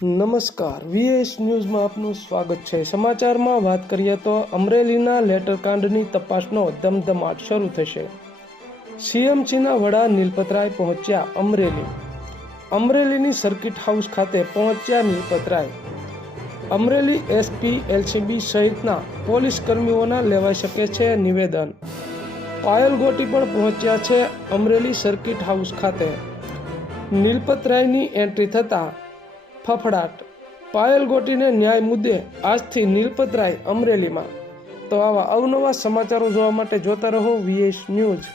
નમસ્કાર, વીએસ ન્યૂઝમાં આપનું સ્વાગત છે। સમાચારમાં વાત કરીએ તો અમરેલીના લેટરકાંડની તપાસનો ધમધમાટ શરૂ થશે। સીએમસીના વડા નીલપતરાય પહોંચ્યા અમરેલી। અમરેલીની સર્કિટ હાઉસ ખાતે પહોંચ્યા નીલપતરાય। અમરેલી એસપી, એલસીબી સહિતના પોલીસ કર્મીઓના લેવાઈ શકે છે નિવેદન। પાયલ ગોટી પણ પહોંચ્યા છે અમરેલી સર્કિટ હાઉસ ખાતે। નીલપતરાયની એન્ટ્રી થતાં ફફડાટ। પાયલ ગોટીને ન્યાય મુદ્દે આજથી નીલપતરાય અમરેલીમાં। તો આવા અવનવા સમાચારો જોવા માટે જોતા રહો વીએસ ન્યૂઝ।